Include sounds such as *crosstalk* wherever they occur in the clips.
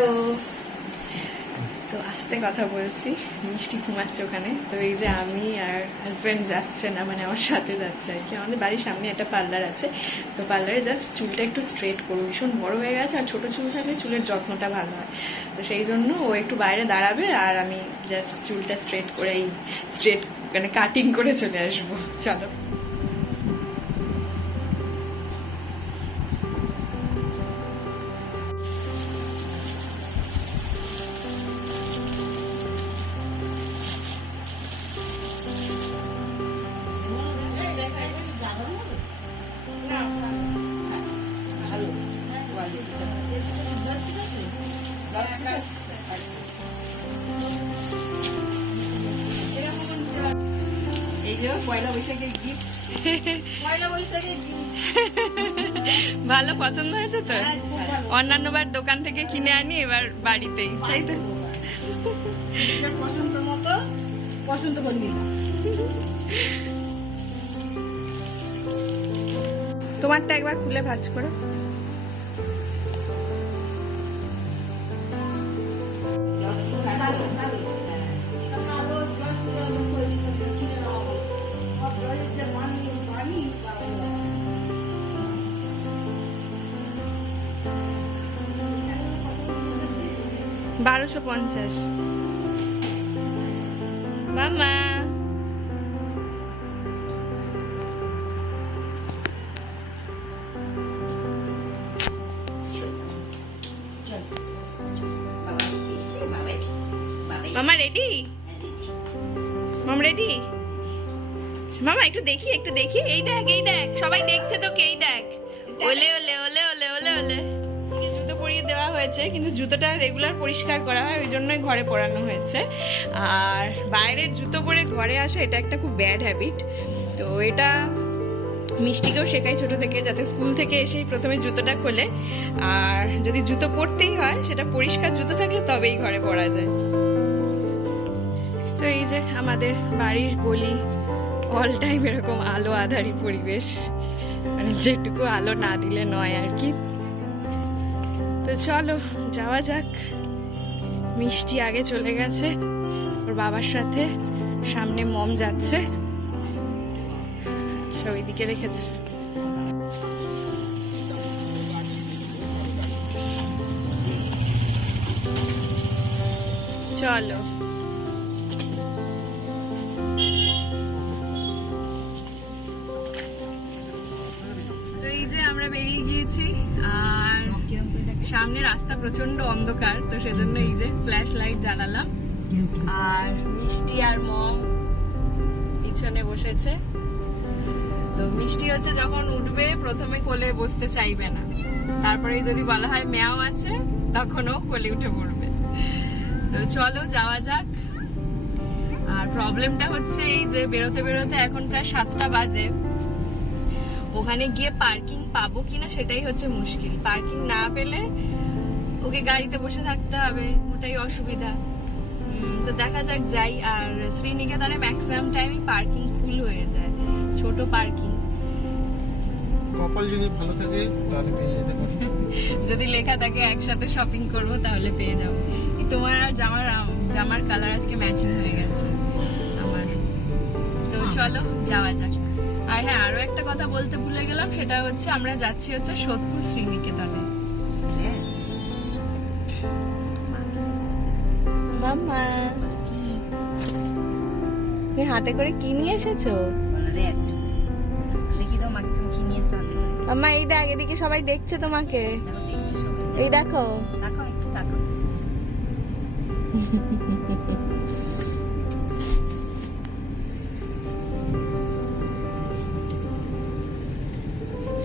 তো তো আস্তে কথা বলছি, মিষ্টি ঘুমাচ্ছে ওখানে। তো এই যে আমি আর হাজব্যান্ড যাচ্ছে না মানে আমার সাথে যাচ্ছে আর কি। আমাদের বাড়ির সামনে একটা পার্লার আছে। তো পার্লারে জাস্ট চুলটা একটু স্ট্রেট করব। ভীষণ বড় হয়ে গেছে আর ছোট চুল থাকলে চুলের যত্নটা ভালো হয়। তো সেই জন্য ও একটু বাইরে দাঁড়াবে আর আমি জাস্ট চুলটা স্ট্রেট করে এই স্ট্রেট মানে কাটিং করে চলে আসব। চলো। পয়লা বৈশাখের গিফট *laughs* পয়লা ভালো পছন্দ হয়েছে তো? অন্যান্য বার দোকান থেকে কিনে আনি এবার বাড়িতেই তাই তো? পছন্দ মতো পছন্দ করে নিলাম তোমারটা একবার খুলে ভাজ করো। বারোশো পঞ্চাশ। মামা। মামা রেডি? মাম রেডি? মামা, একটু দেখি একটু দেখি। এই দেখ এই দেখ, সবাই দেখছে তোকে, এই দেখ। ওলে ওলে ওলে ওলে ওলে ওলে। হয়েছে, কিন্তু জুতোটা রেগুলার পরিষ্কার করা হয় ওই জন্যই ঘরে পরানো হয়েছে। আর বাইরের জুতো পরে ঘরে আসা, এটা একটা খুব ব্যাড হ্যাবিট তো এটা মিষ্টিকেও শেখাই ছোট থেকে, যাতে স্কুল থেকে এসেই প্রথমে জুতোটা খোলে। আর যদি জুতো পরতেই হয়, সেটা পরিষ্কার জুতো থাকলে তবেই ঘরে পরা যায়। তো এই যে আমাদের বাড়ির গলি অল টাইম এরকম আলো আধারি পরিবেশ। মানে যেটুকু আলো না দিলে নয় আর কি। তো চলো, যাওয়া যাক। মিষ্টি আগে চলে গেছে। ওর বাবার সাথে সামনে মম যাচ্ছে। আচ্ছা ওইদিকে রেখেছে। চলো। সামনে রাস্তা প্রচণ্ড অন্ধকার তো সেজন্য এই যে ফ্ল্যাশ লাইট জ্বালালাম আর মিষ্টি আর মম পিছনে বসেছে। তো মিষ্টি হচ্ছে যখন উঠবে প্রথমে কোলে বসতে চাইবে না। তারপরে যদি বলা হয় ম্যাও আছে তখনও কোলে উঠে পড়বে। তো চলো যাওয়া যাক। আর প্রবলেমটা হচ্ছে এই যে বেরোতে বেরোতে এখন প্রায় সাতটা বাজে। ওখানে গিয়ে পার্কিং পাবো কিনা সেটাই হচ্ছে মুশকিল। পার্কিং না পেলে ওকে গাড়িতে বসে থাকতে হবে ওটাই অসুবিধা। তো দেখা যাক যাই আর শ্রীনিকেতনে ম্যাক্সিমাম টাইমই পার্কিং ফুল হয়ে যায় ছোট পার্কিং কপাল যদি ভালো থাকে তাহলে পেয়ে যেতে পারি। *laughs* যদি লেখা থাকে একসাথে শপিং করব তাহলে পেয়ে যাব। তোমার আর জামার জামার কালার আজকে ম্যাচিং হয়ে গেছে আমার। তো চলো যাওয়া যাক। আর হ্যাঁ আরও একটা কথা বলতে ভুলে গেলাম সেটা হচ্ছে আমরা যাচ্ছি হচ্ছে সোদপুর শ্রীনিকেতনে। মাম্মা। তুমি হাতে করে কি নিয়ে এসেছ? আম্মা এই দেখ এদিকে সবাই দেখছে তোমাকে। এই দেখো। দেখো একটু দেখো। *laughs*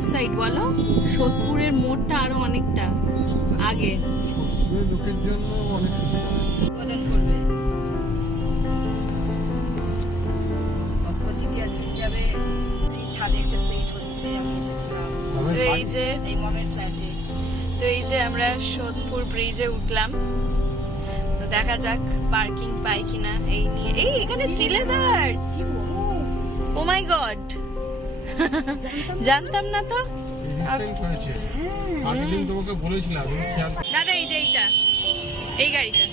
অফ সাইড বলো? সোদপুরের মোড়টা আরও অনেকটা আগে। লোকের জন্য অনেক সুবিধা করবে। দ্বিতীয় দিন যাবে এই ছাদে একটা সেট হচ্ছে আমি এসেছিলাম। তো এই যে এই মমের ফ্ল্যাটে তো এই যে আমরা সোদপুর ব্রিজে উঠলাম। তো দেখা যাক পার্কিং পাই কিনা। এই নিয়ে এই এখানে শ্রীলেদার ও মাই গড *laughs* জানতাম না তো। আমি দাদা এই যে এইটা। এই গাড়িটা।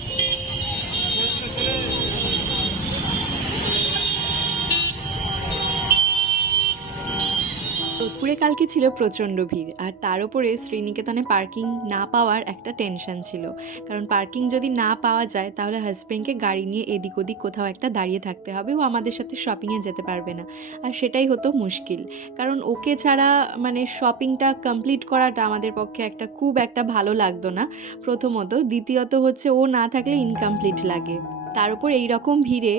সোদপুরে কালকে ছিল প্রচণ্ড ভিড়, আর তার উপরে শ্রীনিকেতনে পার্কিং না পাওয়ার একটা টেনশন ছিল। কারণ পার্কিং যদি না পাওয়া যায়, তাহলে হাজব্যান্ডকে গাড়ি নিয়ে এদিক ওদিক কোথাও একটা দাঁড়িয়ে থাকতে হবে, ও আমাদের সাথে শপিংয়ে যেতে পারবে না। আর সেটাই হতো মুশকিল। কারণ ওকে ছাড়া মানে শপিংটা কমপ্লিট করাটা আমাদের পক্ষে একটা খুব একটা ভালো লাগতো না। প্রথমত। দ্বিতীয়ত হচ্ছে, ও না থাকলে ইনকমপ্লিট লাগে। তার উপর এই রকম ভিড়ে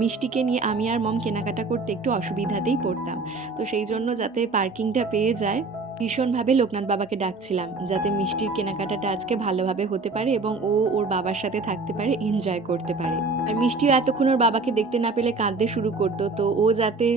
মিষ্টিকে নিয়ে আমি আর মম কেনাকাটা করতে একটু অসুবিধাতেই পড়তাম। তো সেই জন্য যাতে পার্কিংটা পেয়ে যায়, ভীষণভাবে লোকনাথ বাবাকে ডাকছিলাম, যাতে মিষ্টির কেনাকাটাটা আজকে ভালোভাবে হতে পারে এবং ও ওর বাবার সাথে থাকতে পারে এনজয় করতে পারে। আর মিষ্টিও এতক্ষণ ওর বাবাকে দেখতে না পেলে কাঁদতে শুরু করতো, তো ও যাতে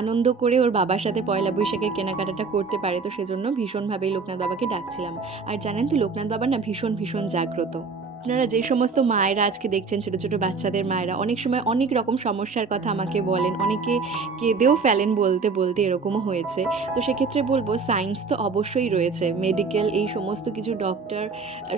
আনন্দ করে ওর বাবার সাথে পয়লা বৈশাখের কেনাকাটাটা করতে পারে, তো সেজন্য ভীষণভাবেই লোকনাথ বাবাকে ডাকছিলাম। আর জানেন তো, লোকনাথ বাবা না ভীষণ ভীষণ জাগ্রত। আপনারা যে সমস্ত মায়েরা আজকে দেখছেন, ছোটো ছোটো বাচ্চাদের মায়েরা, অনেক সময় অনেক রকম সমস্যার কথা আমাকে বলেন। অনেকে কেঁদেও ফেলেন বলতে বলতে এরকমও হয়েছে। তো সেক্ষেত্রে বলব সায়েন্স তো অবশ্যই রয়েছে। মেডিকেল এই সমস্ত কিছু ডক্টর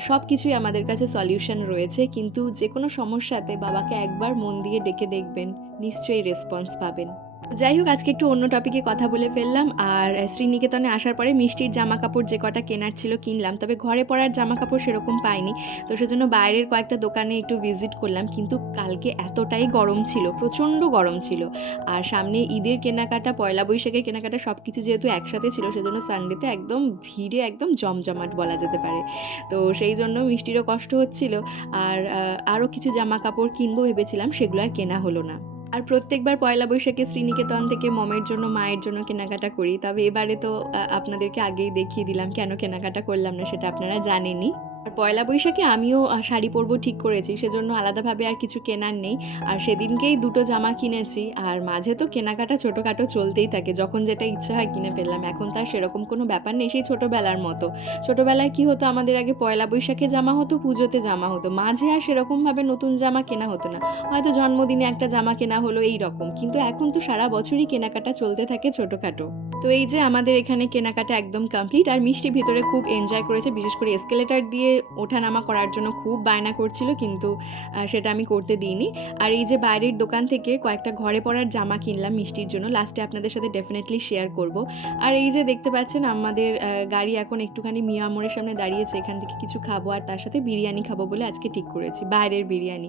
সব কিছুই আমাদের কাছে সলিউশন রয়েছে। কিন্তু যে কোনো সমস্যাতে বাবাকে একবার মন দিয়ে ডেকে দেখবেন, নিশ্চয়ই রেসপন্স পাবেন। যাই হোক, আজকে একটু অন্য টপিকে কথা বলে ফেললাম। আর শ্রীনিকেতনে আসার পরে মিষ্টির জামা কাপড় যে কটা কেনার ছিল কিনলাম। তবে ঘরে পরার জামা কাপড় সেরকম পাইনি। তো সেজন্য বাইরের কয়েকটা দোকানে একটু ভিজিট করলাম। কিন্তু কালকে এতটাই গরম ছিল, প্রচণ্ড গরম ছিল। আর সামনে ঈদের কেনাকাটা, পয়লা বৈশাখের কেনাকাটা সব কিছু যেহেতু একসাথে ছিল, সেজন্য সানডেতে একদম ভিড়ে, একদম জমজমাট বলা যেতে পারে। তো সেই জন্য মিষ্টিরও কষ্ট হচ্ছিল। আর আরও কিছু জামা কাপড় কিনবো ভেবেছিলাম, সেগুলো আর কেনা হলো না। আর প্রত্যেকবার পয়লা বৈশাখে শ্রীনিকেতন থেকে মমের জন্য, মায়ের জন্য কেনাকাটা করি। তবে এবারে তো আপনাদেরকে আগেই দেখিয়ে দিলাম কেন কেনাকাটা করলাম না সেটা আপনারা জানেনই। আর পয়লা বৈশাখে আমিও শাড়ি পরবো ঠিক করেছি, সেজন্য আলাদাভাবে আর কিছু কেনার নেই। আর সেদিনকেই দুটো জামা কিনেছি, আর মাঝে তো কেনাকাটা ছোটোখাটো চলতেই থাকে, যখন যেটা ইচ্ছা হয় কিনে ফেললাম। এখন তার সেরকম কোনো ব্যাপার নেই, সেই ছোটোবেলার মতো। ছোটোবেলায় কি হতো, আমাদের আগে পয়লা বৈশাখে জামা হতো, পুজোতে জামা হতো। মাঝে আর সেরকমভাবে নতুন জামা কেনা হতো না। হয়তো জন্মদিনে একটা জামা কেনা হলো এই রকম কিন্তু এখন তো সারা বছরই কেনাকাটা চলতে থাকে ছোটোখাটো। তো এই যে আমাদের এখানে কেনাকাটা একদম কমপ্লিট আর মিষ্টি ভিতরে খুব এনজয় করেছে, বিশেষ করে এসকেলেটার দিয়ে ওঠানামা করার জন্য খুব বায়না করছিল, কিন্তু সেটা আমি করতে দিইনি। আর এই যে বাইরের দোকান থেকে কয়েকটা ঘরে পড়ার জামা কিনলাম মিষ্টির জন্য লাস্টে আপনাদের সাথে ডেফিনেটলি শেয়ার করব। আর এই যে দেখতে পাচ্ছেন, আমাদের গাড়ি এখন একটুখানি মিয়া মোড়ের সামনে দাঁড়িয়েছে, এখান থেকে কিছু খাব আর তার সাথে বিরিয়ানি খাব বলে আজকে ঠিক করেছি, বাইরের বিরিয়ানি।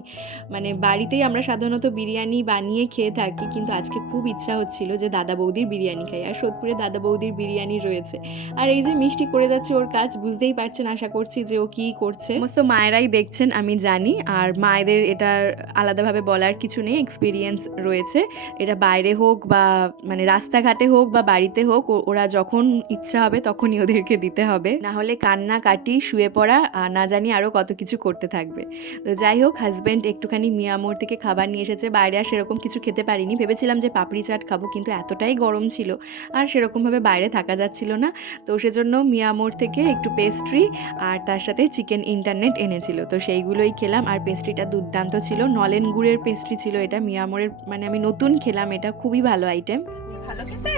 মানে বাড়িতেই আমরা সাধারণত বিরিয়ানি বানিয়ে খেয়ে থাকি, কিন্তু আজকে খুব ইচ্ছা হচ্ছিল যে দাদা বৌদির বিরিয়ানি খাই, আর সোদপুরে দাদা বৌদির বিরিয়ানি রয়েছে। আর এই যে মিষ্টি করে যাচ্ছে ওর কাজ, বুঝতেই পারছেন, আশা করছি যে ও কি করছে। সমস্ত মায়েরাই দেখছেন, আমি জানি, আর মায়েদের এটার আলাদাভাবে বলার কিছু নেই এক্সপিরিয়েন্স রয়েছে। এটা বাইরে হোক বা মানে রাস্তাঘাটে হোক বা বাড়িতে হোক ওরা যখন ইচ্ছা হবে তখনই ওদেরকে দিতে হবে। না হলে কান্না কাটি, শুয়ে পড়া, আর না জানি আরও কত কিছু করতে থাকবে। তো যাই হোক হাজব্যান্ড একটুখানি মিয়ামোর থেকে খাবার নিয়ে এসেছে, বাইরে আর সেরকম কিছু খেতে পারিনি। ভেবেছিলাম যে পাপড়ি চাট খাব, কিন্তু এতটাই গরম ছিল। আর সেরকমভাবে বাইরে থাকা যাচ্ছিল না। তো সেজন্য মিয়ামোর থেকে একটু পেস্ট্রি আর তার সাথে চিকেন ইন্টারনেট এনেছিল। তো সেইগুলোই খেলাম আর পেস্ট্রিটা দুর্দান্ত ছিল। নলেন গুড়ের পেস্ট্রি ছিল এটা। মিয়ামোরের মানে আমি নতুন খেলাম এটা। খুবই ভালো আইটেম ভালো খেতে?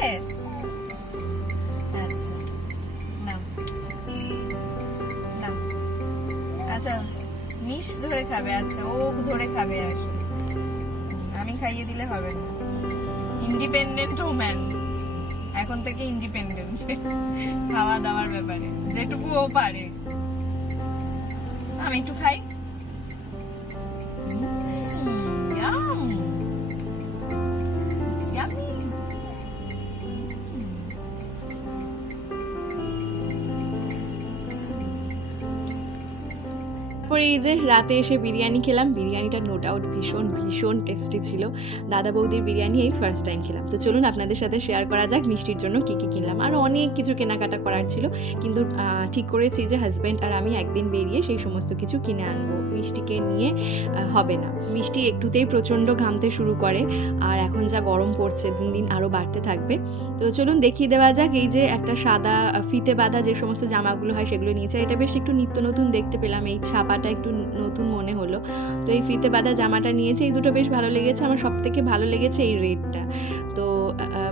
আচ্ছা। আচ্ছা ধরে খাবে। আচ্ছা ধরে খাবে আমি খাইয়ে দিলে হবে না। ইন্ডিপেন্ডেন্ট ওম্যান এখন থেকে ইন্ডিপেন্ডেন্ট খাওয়া দাওয়ার ব্যাপারে। যেটুকু ও পারে। আমি একটু খাই। তারপরে এই যে রাতে এসে বিরিয়ানি খেলাম, বিরিয়ানিটা নো ডাউট ভীষণ ভীষণ টেস্টি ছিল। দাদা বৌদির বিরিয়ানি এই ফার্স্ট টাইম খেলাম। তো চলুন আপনাদের সাথে শেয়ার করা যাক মিষ্টির জন্য কী কী কিনলাম। আর অনেক কিছু কেনাকাটা করার ছিল, কিন্তু ঠিক করেছি যে হাজব্যান্ড আর আমি একদিন বেরিয়ে সেই সমস্ত কিছু কিনে আনব। মিষ্টিকে নিয়ে হবে না। মিষ্টি একটুতেই প্রচণ্ড ঘামতে শুরু করে, আর এখন যা গরম পড়ছে, দিন দিন আরও বাড়তে থাকবে। তো চলুন দেখিয়ে দেওয়া যাক এই যে একটা সাদা ফিতে বাঁধা যে সমস্ত জামাগুলো হয় সেগুলো নিয়েছে। এটা বেশ একটু নিত্য নতুন দেখতে পেলাম, এই ছাপাটা একটু নতুন মনে হলো। তো এই ফিতে বাঁধা জামাটা নিয়েছে, এই দুটো বেশ ভালো লেগেছে, আমার সব থেকে ভালো লেগেছে এই রেডটা তো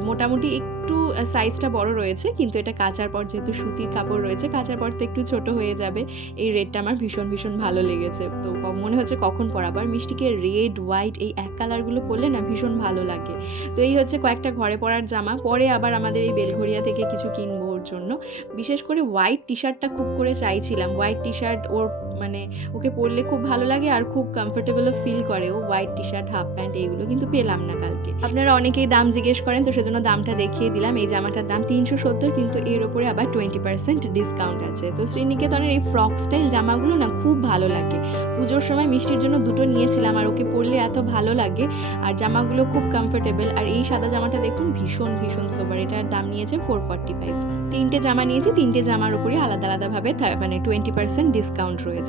মোটামুটি একটু সাইজটা বড় রয়েছে, কিন্তু এটা কাচার পর যেহেতু সুতির কাপড় রয়েছে, কাচার পর তো একটু ছোট হয়ে যাবে। এই রেডটা আমার ভীষণ ভীষণ ভালো লেগেছে। তো মনে হচ্ছে কখন পরাবো। আর মিষ্টিকে রেড হোয়াইট এই এক কালারগুলো পরলে না ভীষণ ভালো লাগে। তো এই হচ্ছে কয়েকটা ঘরে পরার জামা, পরে আবার আমাদের এই বেলঘরিয়া থেকে কিছু কিনবো ওর জন্য। বিশেষ করে হোয়াইট টি শার্টটা খুব করে চাইছিলাম। হোয়াইট টি শার্ট ওর মানে ওকে পরলে খুব ভালো লাগে আর খুব কমফোর্টেবলও ফিল করে। ও white T shirt half pant এইগুলো কিন্তু পেলাম না কালকে। আপনারা অনেকেই দাম জিজ্ঞেস করেন, তো সেজন্য দামটা দেখিয়ে দিলাম। এই জামাটার দাম তিনশো সত্তর, কিন্তু এর ওপরে আবার টোয়েন্টি পার্সেন্ট ডিসকাউন্ট আছে। তো শ্রীনিকেতনের এই ফ্রক স্টাইল জামাগুলো না খুব ভালো লাগে। পুজোর সময় মিষ্টির জন্য দুটো নিয়েছিলাম আর ওকে পরলে এত ভালো লাগে। আর জামাগুলো খুব কমফোর্টেবল আর এই সাদা জামাটা দেখুন, ভীষণ ভীষণ সোবার এটার দাম নিয়েছে ফোর ফর্টি ফাইভ তিনটে জামা নিয়েছি, তিনটে জামার উপরে আলাদা, আলাদাভাবে মানে টোয়েন্টি পার্সেন্ট ডিসকাউন্ট রয়েছে।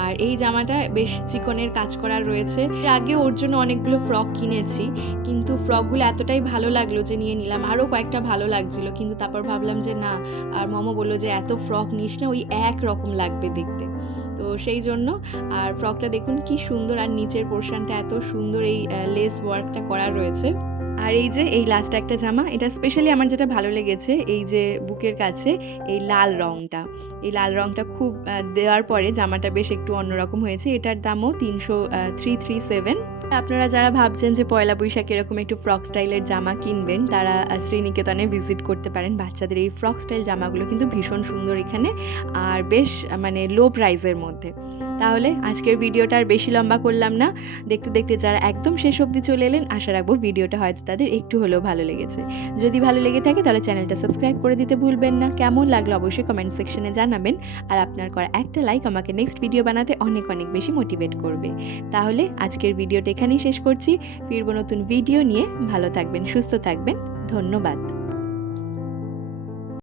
আর এই জামাটা বেশ চিকনের কাজ করার রয়েছে। আগে ওর জন্য অনেকগুলো ফ্রক কিনেছি, কিন্তু ফ্রকগুলো এতটাই ভালো লাগল যে নিয়ে নিলাম। আরও কয়েকটা ভালো লাগছিল, কিন্তু তারপর ভাবলাম যে না, আর মমো বলল যে এত ফ্রক নিস না, ওই এক রকম লাগবে দেখতে। তো সেই জন্য, আর ফ্রকটা দেখুন কি সুন্দর, আর নিচের পোর্শনটা এত সুন্দর এই লেস ওয়ার্কটা করা রয়েছে। আর এই যে, এই লাস্ট একটা জামা, এটা স্পেশালি আমার যেটা ভালো লেগেছে, এই যে বুকের কাছে, এই লাল রঙটা এই লাল রঙটা খুব দেওয়ার পরে জামাটা বেশ একটু অন্যরকম হয়েছে। এটার দামও তিনশো থ্রি থ্রি সেভেন আপনারা যারা ভাবছেন যে পয়লা বৈশাখ এরকম একটু ফ্রক স্টাইলের জামা কিনবেন, তারা শ্রীনিকেতনে ভিজিট করতে পারেন। বাচ্চাদের এই ফ্রক স্টাইল জামাগুলো কিন্তু ভীষণ সুন্দর এখানে আর বেশ মানে লো প্রাইসের মধ্যে। তাহলে আজকের ভিডিওটা আর বেশি লম্বা করলাম না। দেখতে দেখতে যারা একদম শেষ অবধি চলে এলেন, আশা রাখব ভিডিওটা হয়তো তাদের একটু হলেও ভালো লেগেছে। যদি ভালো লেগে থাকে তাহলে চ্যানেলটা সাবস্ক্রাইব করে দিতে ভুলবেন না। কেমন লাগল অবশ্যই কমেন্ট সেকশনে জানাবেন। আর আপনার করা একটা লাইক আমাকে নেক্সট ভিডিও বানাতে অনেক অনেক বেশি মোটিভেট করবে। তাহলে আজকের ভিডিওটা এখানেই শেষ করছি। ফিরবো নতুন ভিডিও নিয়ে। ভালো থাকবেন সুস্থ থাকবেন। ধন্যবাদ।